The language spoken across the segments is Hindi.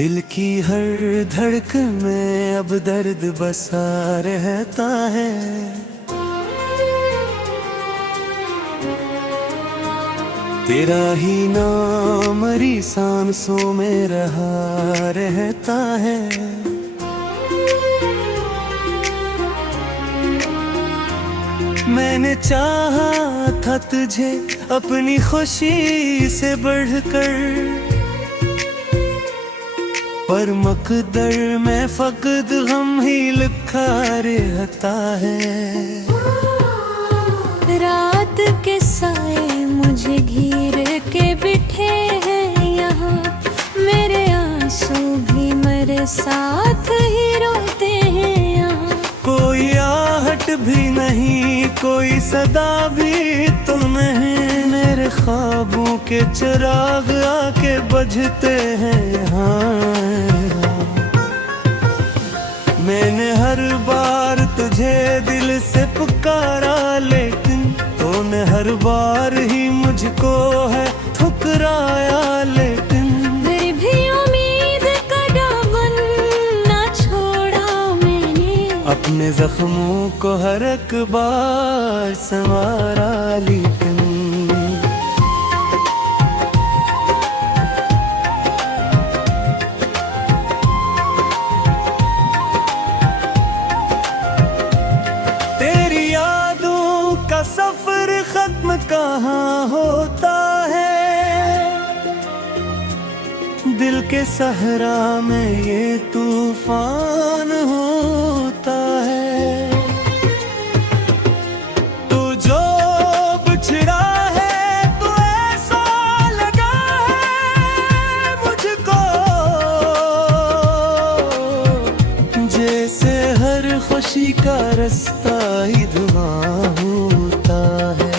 दिल की हर धड़कन में अब दर्द बसा रहता है। तेरा ही नाम मेरी सांसों में रहा रहता है। मैंने चाहा था तुझे अपनी खुशी से बढ़कर, पर मकदर में फकद गम ही लिखा रहता है। रात के साए मुझे घेर के बिठे हैं यहाँ, मेरे आंसू भी मेरे साथ ही रोते हैं यहाँ। कोई आहट भी नहीं, कोई सदा भी तो नहीं, मेरे ख्वाबों के चिराग आके बुझते हैं यहाँ। मैंने हर बार तुझे दिल से पुकारा, लेकिन तूने हर बार ही मुझको है ठुकराया। लेकिन फिर भी उम्मीद का दामन ना छोड़ा मैंने, अपने जख्मों को हर एक बार संवारा। लेकिन तेरी यादों का सफर खत्म कहाँ होता है, दिल के सहरा में ये तूफान होता है। तू जो बिछड़ा है तो ऐसा लगा है मुझको, जैसे हर खुशी का रास्ता ही धुआं होता है।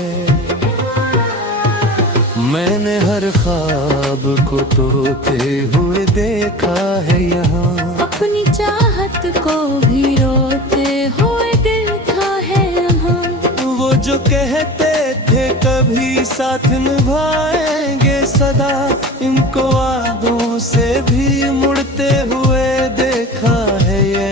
मैंने हर ख्वाब को तोड़ते हुए देखा है यहाँ, अपनी चाहत को भी रोते हुए देखा है यहाँ। वो जो कहते थे कभी साथ निभाएंगे सदा, इनको वादों से भी मुड़ते हुए देखा है ये।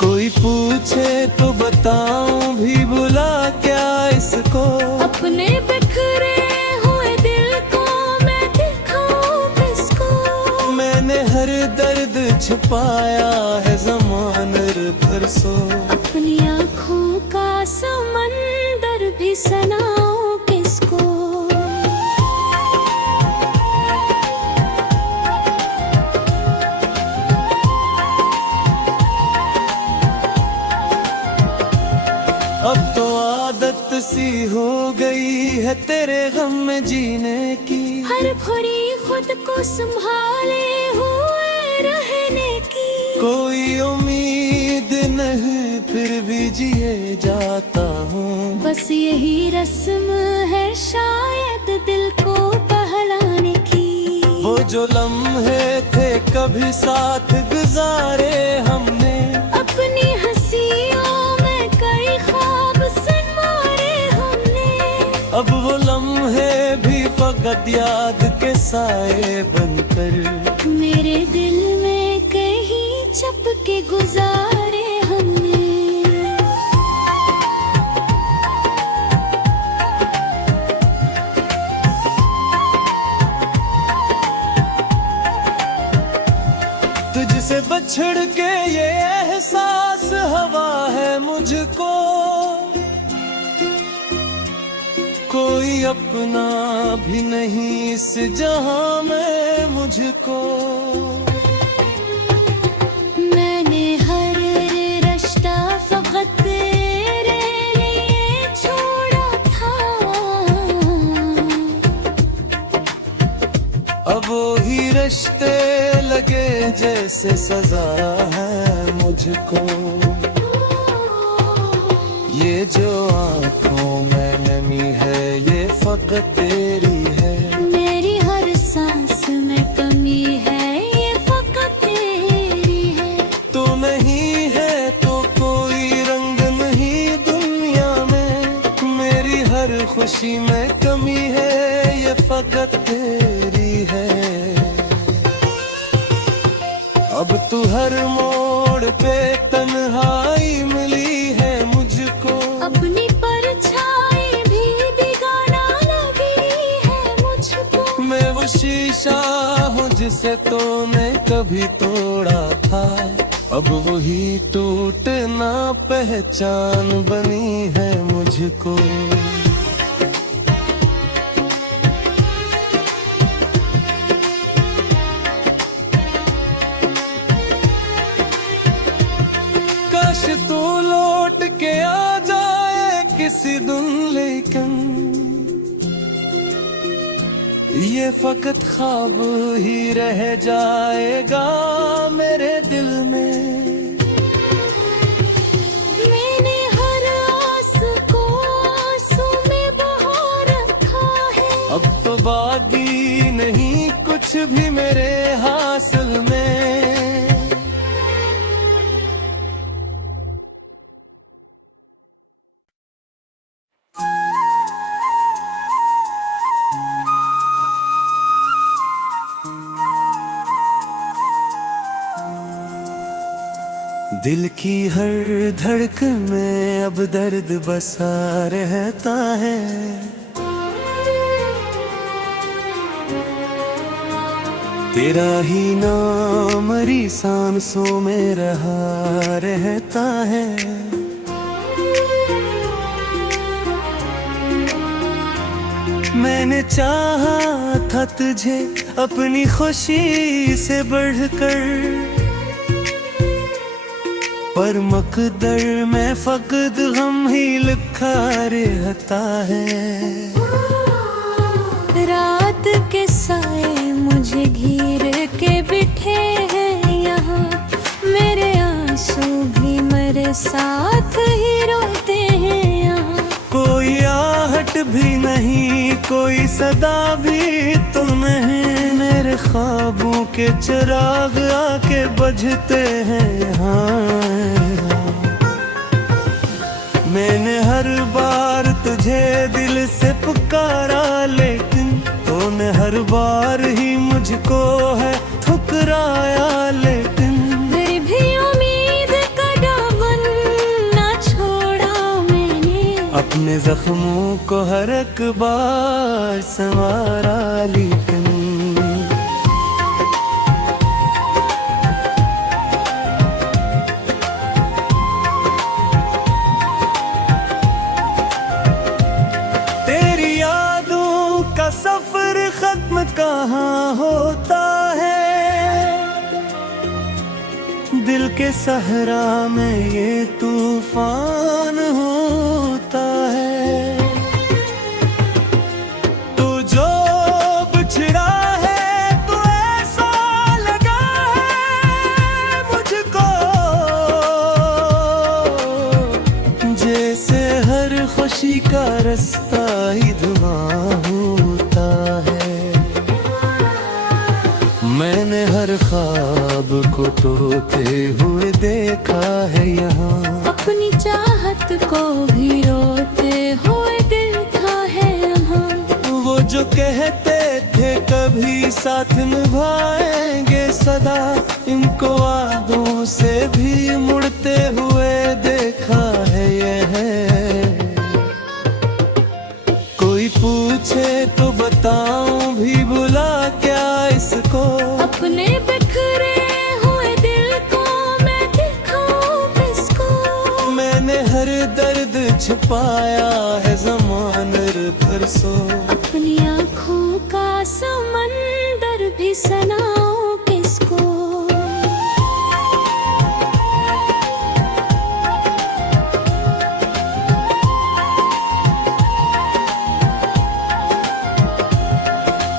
कोई पूछे तो बताऊं भी बुला क्या इसको, अपने बिखरे हुए दिल को मैं दिखाऊं किसको। मैंने हर दर्द छुपाया है ज़मानर भर सो, अपनी आँखों का समंदर भी सुनाऊं किसको। अब तो आदत सी हो गई है तेरे गम में जीने की, हर घड़ी खुद को संभाले हुए रहने की। कोई उम्मीद नहीं फिर भी जिए जाता हूँ, बस यही रस्म है शायद दिल को बहलाने की। वो जो लम्हे थे कभी साथ गुजारे हमने, अपनी हंसियों में कई ख्वाब संवारे हमने। अब वो लम्हे भी फकत याद के साए बनकर मेरे दिल में कहीं छप के गुजारे हमने। तुझसे बछड़ के ये एहसास हवा है मुझको, कोई अपना भी नहीं इस जहां में मुझको। मैंने हर रिश्ता फकत तेरे लिए छोड़ा था, अब वो ही रिश्ते लगे जैसे सजा है मुझको। ये जो आँखों में नमी है ये फकत तेरी है, मेरी हर सांस में कमी है ये फकत तेरी है। तू नहीं है तो कोई रंग नहीं दुनिया में, मेरी हर खुशी में कमी है ये फकत तेरी है। अब तू हर मोड़ पे तन्हाई मिली है मुझको, अपनी परछाई भी बिगाड़ा लगी है मुझको। मैं वो शीशा हूँ जिसे तूने कभी तोड़ा था, अब वही टूटना पहचान बनी है मुझको। काश तू लौट के आ जाए किसी दिन, लेकिन ये फकत ख्वाब ही रह जाएगा मेरे दिल में। मैंने हर आस को आंसू में बहा रखा है, अब तो बाकी नहीं कुछ भी मेरे हासिल में। दिल की हर धड़कन में अब दर्द बसा रहता है, तेरा ही नाम मेरी सांसों में रहा रहता है। मैंने चाहा था तुझे अपनी खुशी से बढ़कर, पर मकदर में फकद गम ही लिखा रहता है। रात के साए मुझे घेर के बिठे हैं यहाँ, मेरे आंसू भी मेरे साथ ही रोते हैं यहाँ। कोई आहट भी नहीं, कोई सदा भी तो नहीं, मेरे ख्वाबों के चिराग आके बुझते हैं यहाँ। मैंने हर बार तुझे दिल से पुकारा, लेकिन तूने हर बार ही मुझको है ठुकराया। लेकिन फिर भी उम्मीद का दामन ना छोड़ा मैंने, अपने जख्मों को हर एक बार संवारा। लेकिन तेरी यादों का सफर खत्म कहाँ होता है, दिल के सहरा में ये तूफान होता है। तू जो बिछड़ा है तो ऐसा लगा है मुझको, जैसे हर खुशी का रास्ता ही धुआं होता है। मैंने हर ख्वाब को तोड़ते हुए देखा है यहाँ, अपनी चाहत को भी रोते हुए देखा है यहाँ। वो जो कहते थे कभी साथ निभाएंगे सदा, इनको वादों से भी मुड़ते हुए देखा है ये। कोई पूछे तो बताऊं भी बुला क्या इसको, अपने बिखरे हुए दिल को मैं दिखाऊं किसको। मैंने हर दर्द छिपाया है ज़मानर भर सो, अपनी आँखों का समंदर भी सुनाऊं किसको।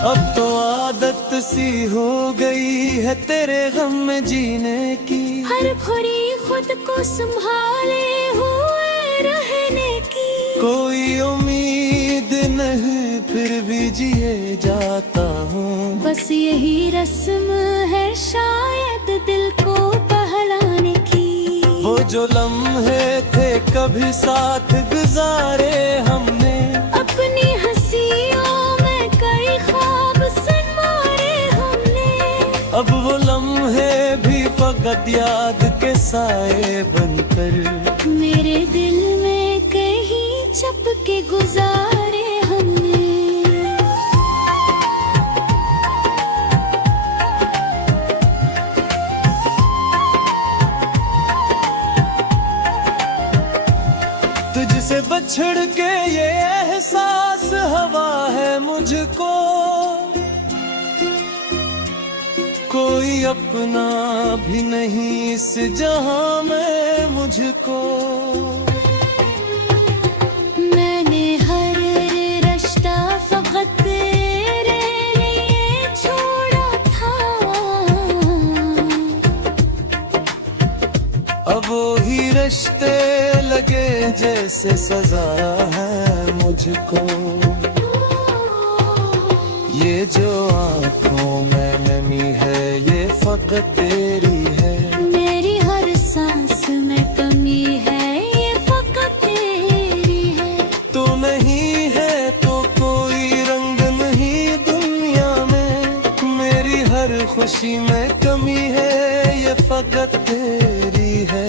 अब तो आदत सी हो गई है तेरे गम में जीने की, हर घड़ी खुद को संभाले हुए रहने की। कोई उम्मीद नहीं फिर भी जिए जाता हूँ, बस यही रस्म है शायद दिल को बहलाने की। वो जो लम्हे थे कभी साथ गुजारे हमने, अपनी हंसियों में कई ख्वाब संवारे हमने। अब वो लम्हे भी फकत याद के साए बनकर। मेरे दिल में कहीं छप के गुजारे हमने। तुझसे बछड़ के ये एहसास हवा है मुझको, कोई अपना भी नहीं इस जहां में मुझको। मैंने हर रिश्ता फकत तेरे लिए छोड़ा था। अब वो ही रिश्ते लगे जैसे सजा है मुझको। ये जो आँखों में नमी है ये फकत तेरी है। मेरी हर सांस में कमी है ये फकत तेरी है। तू नहीं है तो कोई रंग नहीं दुनिया में, मेरी हर खुशी में कमी है ये फकत तेरी है।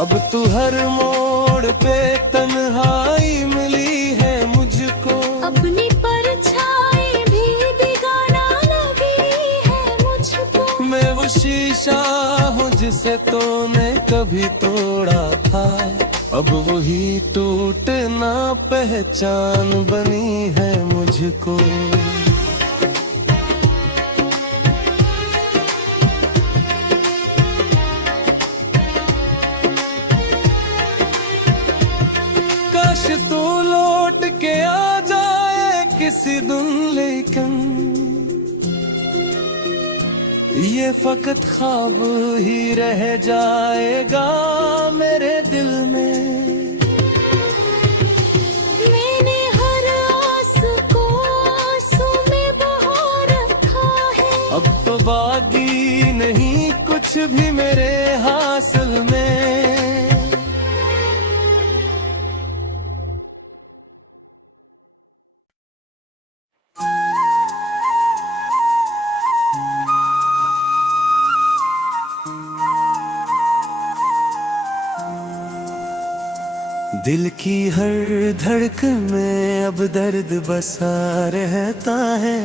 अब तू हर मोड़ पे तन्हाई मिली है मुझको। अपनी परछाई भी बिगाड़ा लगी है मुझको। मैं वो शीशा हूँ जिसे तूने कभी तोड़ा था, अब वही टूटना पहचान बनी है मुझको। काश तू लौट के आ जाए किसी दिन, लेकिन ये फकत ख्वाब ही रह जाएगा मेरे दिल में। मैंने हर आस को आंसू में बहा रखा है। अब तो बाकी नहीं कुछ भी मेरे हासिल में। दिल की हर धड़कन में अब दर्द बसा रहता है।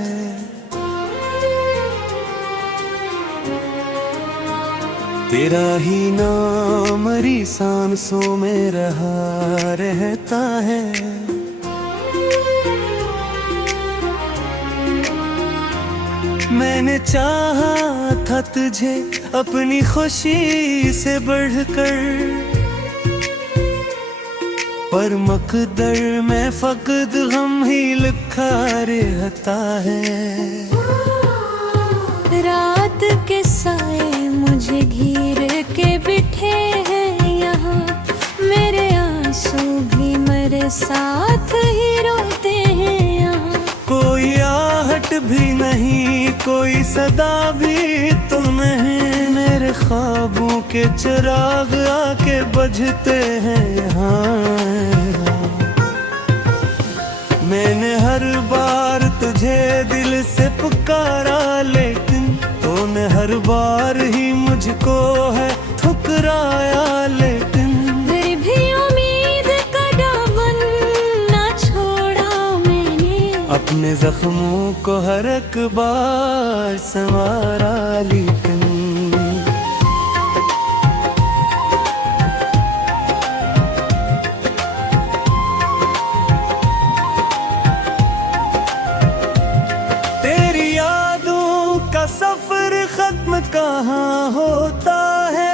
तेरा ही नाम मेरी सांसों में रहा रहता है। मैंने चाहा था तुझे अपनी खुशी से बढ़कर, पर मकदर में फकत गम ही लिखा रहता है। रात के साए मुझे घेर के बिठे हैं यहाँ, मेरे आंसू भी मेरे साथ ही रोते हैं यहाँ। कोई आहट भी नहीं, कोई सदा भी तो नहीं, मेरे ख्वाबों के चिराग आके बुझते हैं यहाँ। मैंने हर बार तुझे दिल से पुकारा, लेकिन तूने हर बार ही मुझको है ठुकराया। लेकिन फिर भी उम्मीद का दामन ना छोड़ा मैंने, अपने जख्मों को हर एक बार संवारा। लेकिन तेरी यादों का सफर खत्म कहाँ होता है,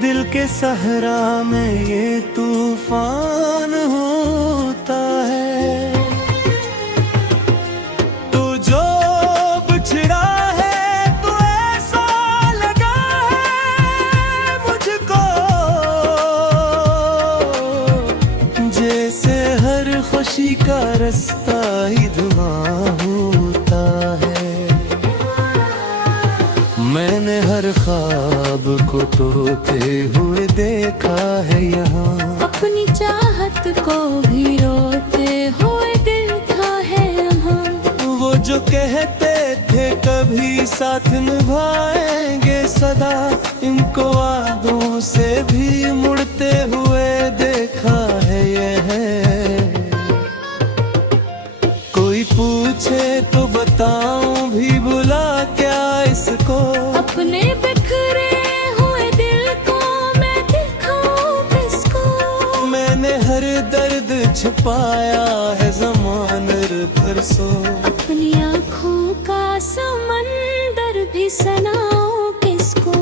दिल के सहरा में ये तूफान होता है। तू जो बिछड़ा है तो ऐसा लगा है मुझको, जैसे हर खुशी का रास्ता ही धुआं होता है। मैंने हर ख्वाब को तोड़ते हुए देखा है यहाँ, अपनी चाहत को भी रोते हुए दिल था है यहाँ। वो जो कहते थे कभी साथ निभाएंगे सदा, इनको वादों से भी मुड़ते हुए देखा है ये है। कोई पूछे तो बताऊं भी भुला क्या इसको, अपने बिखरे हुए दिल को मैं दिखाऊं किसको। मैंने हर दर्द छुपाया है ज़माने भर सो, अपनी आँखों का समंदर भी सुनाऊं किसको।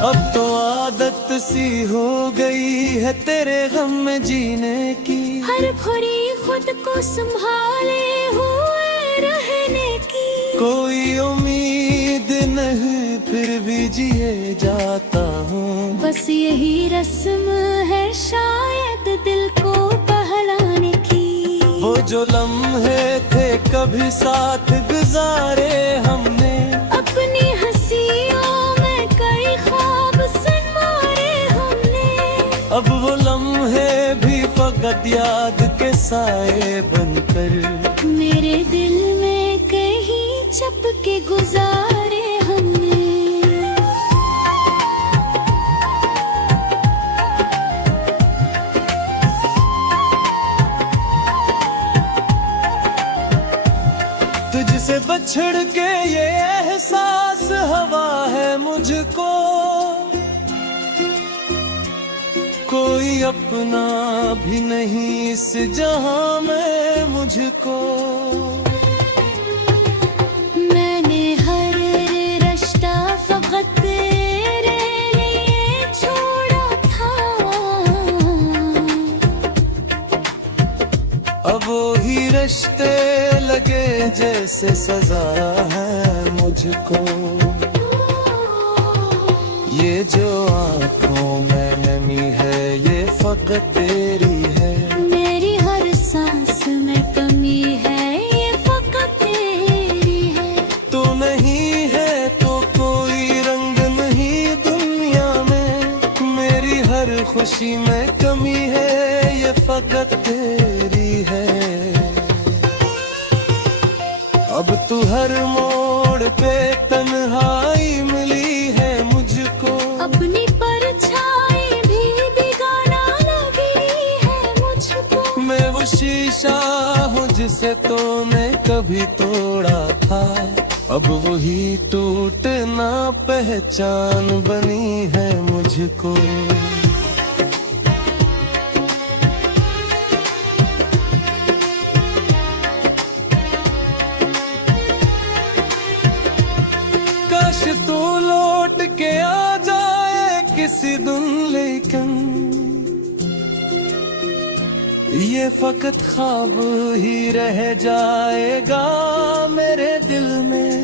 अब तो आदत सी हो गई है तेरे गम में जीने की, हर घड़ी खुद को संभाले हुए रहने की। कोई उम्मीद नहीं फिर भी जिए जाता हूँ, बस यही रस्म है शायद दिल को बहलाने की। वो जो लम्हे थे कभी साथ गुजारे हमने, अपनी हंसियों में कई ख्वाब संवारे हमने। अब वो लम्हे भी फकत याद के साए बनकर मेरे दिल में कहीं चपके गुजारे हमने। तुझसे बछड़ के ये एहसास हवा है मुझको, कोई अपना भी नहीं इस जहां में मुझको। मैंने हर रिश्ता फकत तेरे लिए छोड़ा था, अब वो ही रिश्ते लगे जैसे सजा है मुझको। ये जो आँखों में नमी है ये फकत तेरी है, मेरी हर सांस में कमी है ये फकत तेरी है। तू नहीं है तो कोई रंग नहीं दुनिया में, मेरी हर खुशी में कमी है ये फकत तेरी है। अब तू हर मोड़ पे तन्हाई मिली है मुझको, अपनी परछाई भी बिगाना लगी है मुझको। मैं वो शीशा हूँ जिसे तूने कभी तोड़ा था, अब वही टूटना पहचान बनी है मुझको। काश तू लौट के आ जाए किसी दिन, लेकिन ये फकत ख्वाब ही रह जाएगा मेरे दिल में।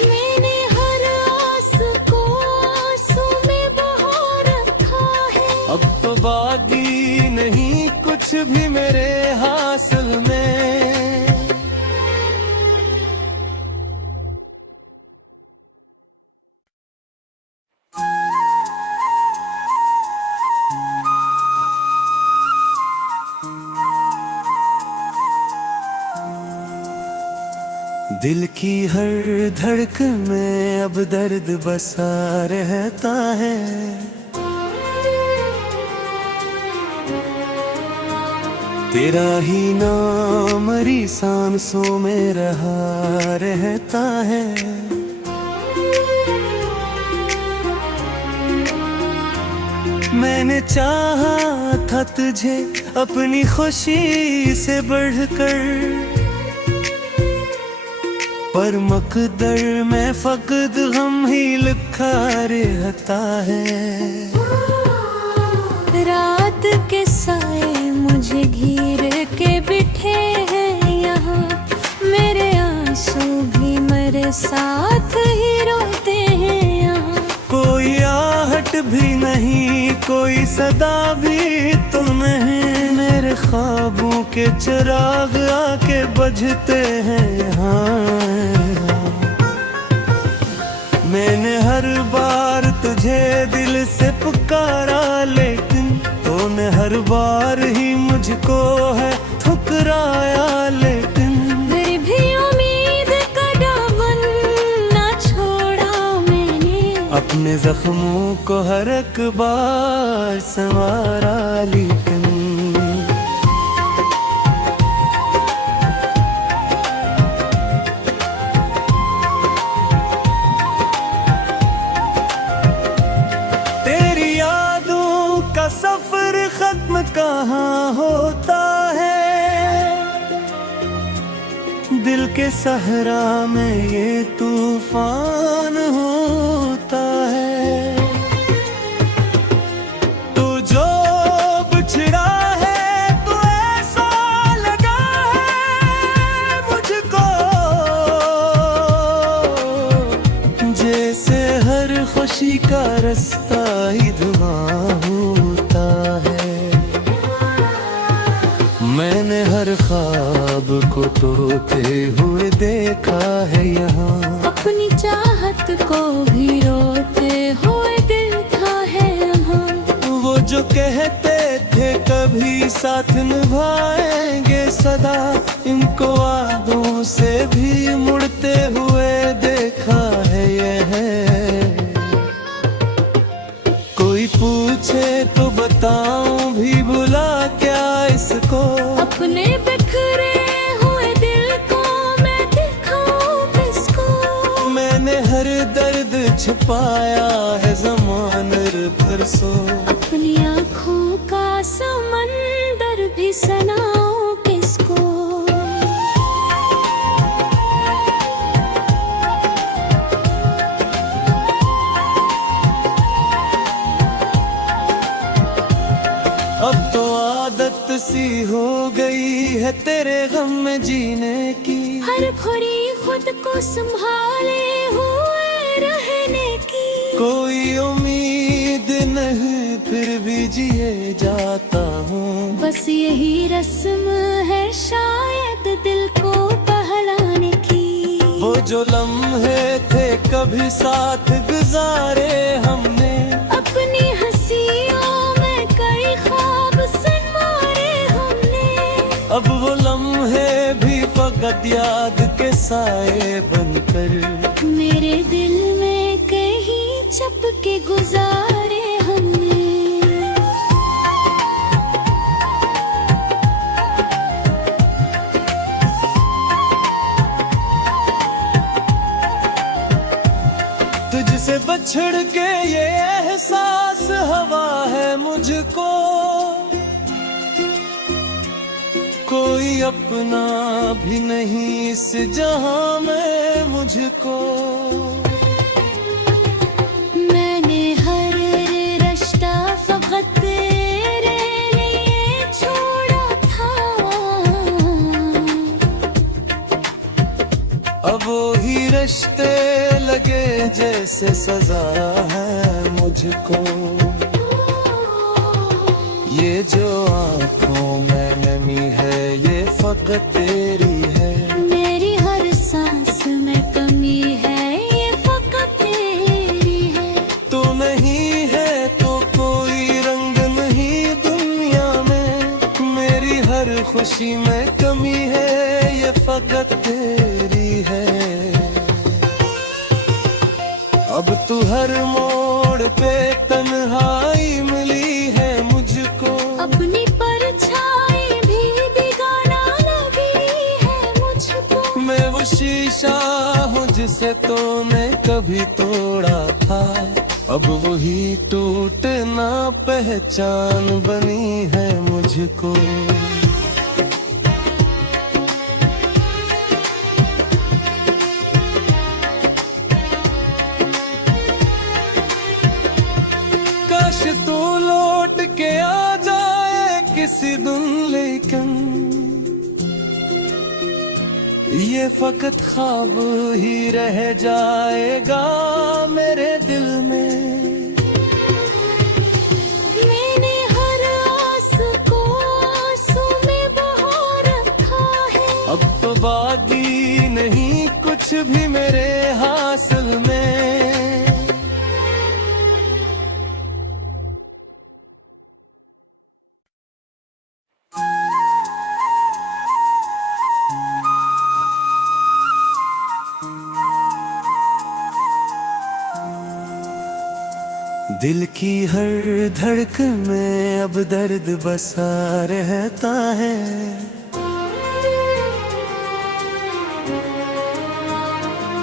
मैंने हर आस को आंसू में बहा रखा है, अब तो बाकी नहीं कुछ भी मेरे हासिल में। दिल की हर धड़कन में अब दर्द बसा रहता है, तेरा ही नाम मेरी सांसों में रहा रहता है। मैंने चाहा था तुझे अपनी खुशी से बढ़कर, पर मकदर में फकत गम ही लिखा रहता है। रात के साए मुझे घेर के बिठे हैं यहाँ, मेरे आंसू भी मेरे साथ ही रोते हैं यहाँ। कोई आहट भी नहीं, कोई सदा भी तो नहीं, मेरे ख्वाबों के चिराग आके बुझते हैं यहाँ। मैंने हर बार तुझे दिल से पुकारा, लेकिन तूने हर बार ही मुझको है ठुकराया। लेकिन फिर भी उम्मीद का दामन ना छोड़ा मैंने, अपने जख्मों को हर एक बार संवारा। लेकिन तेरी यादों का सफर खत्म कहाँ होता है, दिल के सहरा में ये तूफान होता है। तू जो बिछड़ा है तो ऐसा लगा है मुझको, जैसे हर खुशी का रास्ता ही धुआं होता है। मैंने हर ख्वाब को तोड़ते हुए देखा है यहाँ, अपनी चाहत को भी रोते हुए देखा है यहाँ। वो जो कहते थे कभी साथ निभाएंगे सदा, इनको वादों से भी मुड़ते हुए देखा है यह। कोई पूछे तो बताऊं भी भुला क्या इसको, अपने बिखरे हुए दिल को मैं दिखाऊं किसको। मैंने हर दर्द छिपाया है ज़माने भर सो, अपनी आँखों का समंदर भी सुनाऊं किसको। अब तो आदत सी हो गई है तेरे गम में जीने की, हर घड़ी खुद को संभाले हुए रहने की। कोई उम्मीद नहीं फिर भी जिए जाता हूँ, बस यही रस्म है शायद दिल को बहलाने की। वो जो लम्हे थे कभी साथ गुजारे हमने, अपनी हंसियों में कई ख्वाब संवारे हमने। अब वो लम्हे भी फकत याद के साए बनकर मेरे दिल में कहीं छप के गुजारे हमने। तुझसे बछड़ के ये एहसास हवा है मुझको, कोई अपना भी नहीं इस जहां में मुझको। मैंने हर रिश्ता फकत तेरे लिए छोड़ा था, अब वो ही रिश्ते लगे जैसे सजा है मुझको। ये जो आँखों में नमी है ये फकत तेरी है, मेरी हर सांस में कमी है ये फकत तेरी है। तू नहीं है तो कोई रंग नहीं दुनिया में, मेरी हर खुशी में कमी है ये फकत तेरी है। अब तू हर मोड़ पे तन्हाई मिली है मुझको, अपनी परछाई भी बिगाना लगी है मुझको। मैं वो शीशा हूँ जिसे तूने कभी तोड़ा था, अब वही टूटना पहचान बनी है मुझको। काश तू लौट के आ जाए किसी दिन, लेकिन ये फकत ख्वाब ही रह जाएगा मेरे दिल में। मैंने हर आस को आंसू में बहा रखा है, अब तो बाकी नहीं कुछ भी मेरे हासिल में। दिल की हर धड़कन में अब दर्द बसा रहता है।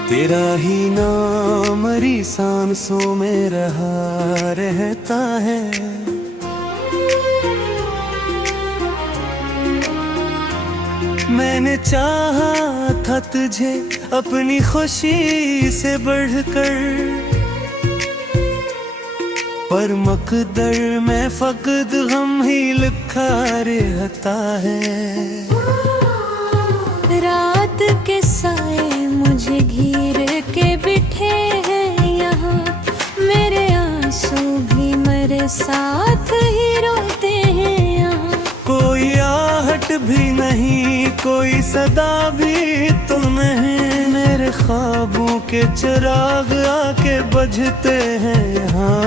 तेरा ही नाम मरी सांसों में रहा रहता है। मैंने चाहा था तुझे अपनी खुशी से बढ़कर, पर मकदर में फकद गम ही लिखा रहता है। रात के साए मुझे घेर के बिठे हैं यहाँ, मेरे आंसू भी मेरे साथ ही रोते हैं यहाँ। कोई आहट भी नहीं, कोई सदा भी तो नहीं, मेरे ख्वाबों के चिराग आके बुझते हैं यहाँ।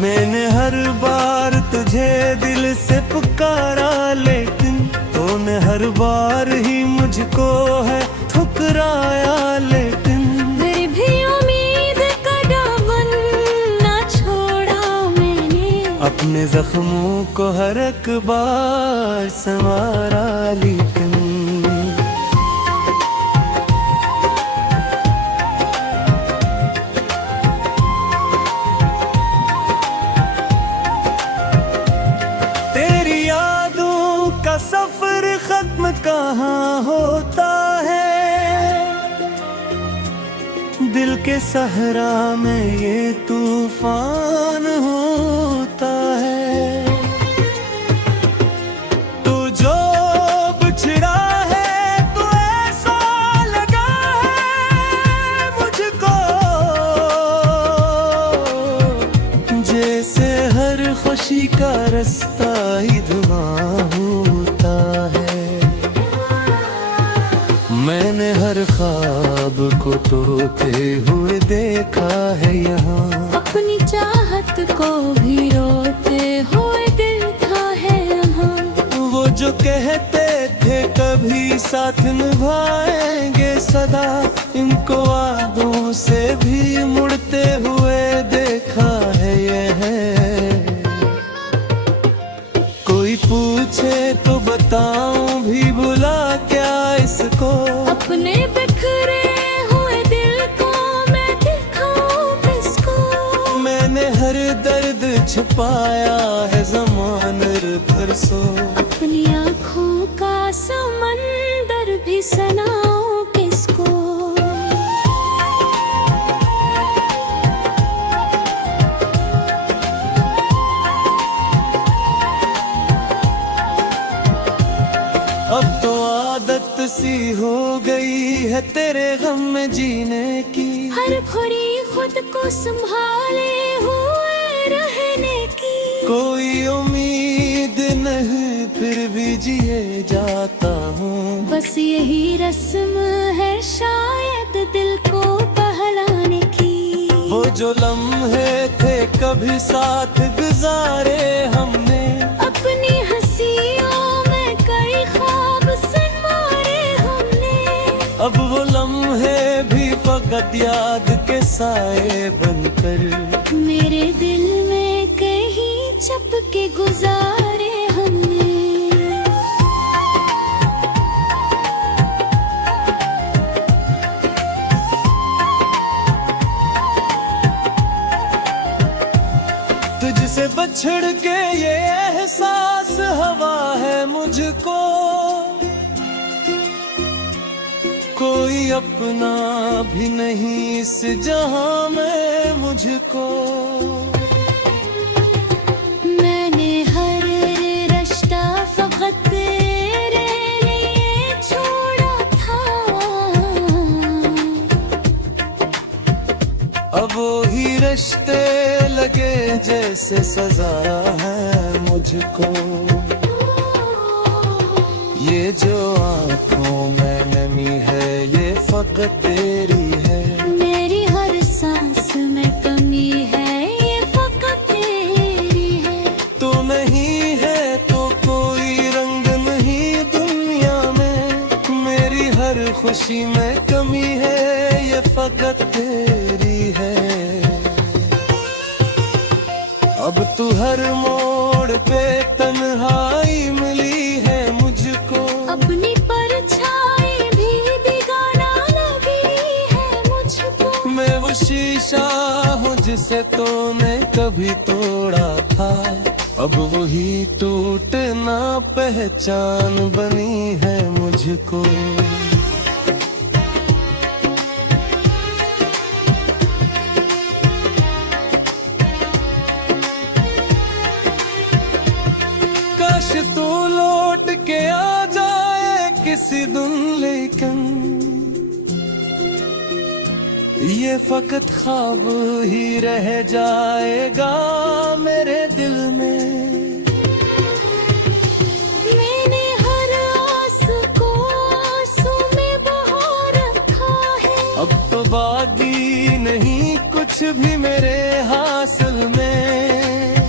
मैंने हर बार तुझे दिल से पुकारा, लेकिन तूने हर बार ही मुझको है ठुकराया। लेकिन फिर भी उम्मीद का दामन ना छोड़ा मैंने, अपने जख्मों को हर एक बार संवारा। लेकिन सफर खत्म कहाँ होता है, दिल के सहरा में ये तूफान होता है। तू जो बिछड़ा है तो ऐसा लगा है मुझको, जैसे हर खुशी का रास्ता ही धुआं होता है। मैंने हर ख्वाब को तोड़ते हुए देखा है यहाँ, अपनी चाहत को भी रोते हुए देखा है यहाँ। वो जो कहते थे कभी साथ निभाएंगे सदा, इनको वादों से भी मुड़ते हुए देखा है यह। कोई पूछे तो बताऊं भी बुला क्या इसको, अपने बिखरे हुए दिल को मैं दिखाऊं किसको। मैंने हर दर्द छुपाया है ज़माने भर सो, अपनी आँखों का समंदर भी सुनाऊं किसको। अब तो आदत सी हो गई है तेरे गम में जीने की, हर खुरी खुद को संभाले हुए रहने की। कोई उम्मीद नहीं फिर भी जिए जाता हूँ, बस यही रस्म है शायद दिल को बहलाने की। वो जो लम्हे थे कभी साथ गुजारे हमने, अपनी हंसियों में कई ख्वाब संवारे हमने। अब वो लम्हे भी फकत याद के साए बनकर मेरे दिल में कहीं चपके गुजारे हमने। तुझसे बछड़ के ये एहसास हवा है मुझको, कोई अपना भी नहीं इस जहां में मुझको। मैंने हर रिश्ता फकत तेरे लिए छोड़ा था, अब वो ही रिश्ते लगे जैसे सजा है मुझको। ये जो आँखों में नमी है ये फकत तेरी है, मेरी हर सांस में कमी है ये फकत तेरी है। तो नहीं है तो कोई रंग नहीं दुनिया में, मेरी हर खुशी में कमी है ये फकत तेरी है। मैं वो शीशा हूँ जिसे तूने कभी तोड़ा था, अब वही टूटना पहचान बनी है मुझको। काश तू लौट के आ जाए किसी दिन, लेकिन ये फकत ख्वाब ही रह जाएगा मेरे दिल में। मैंने हर आस को आंसू में बहा रखा है, अब तो बाकी नहीं कुछ भी मेरे हासिल में।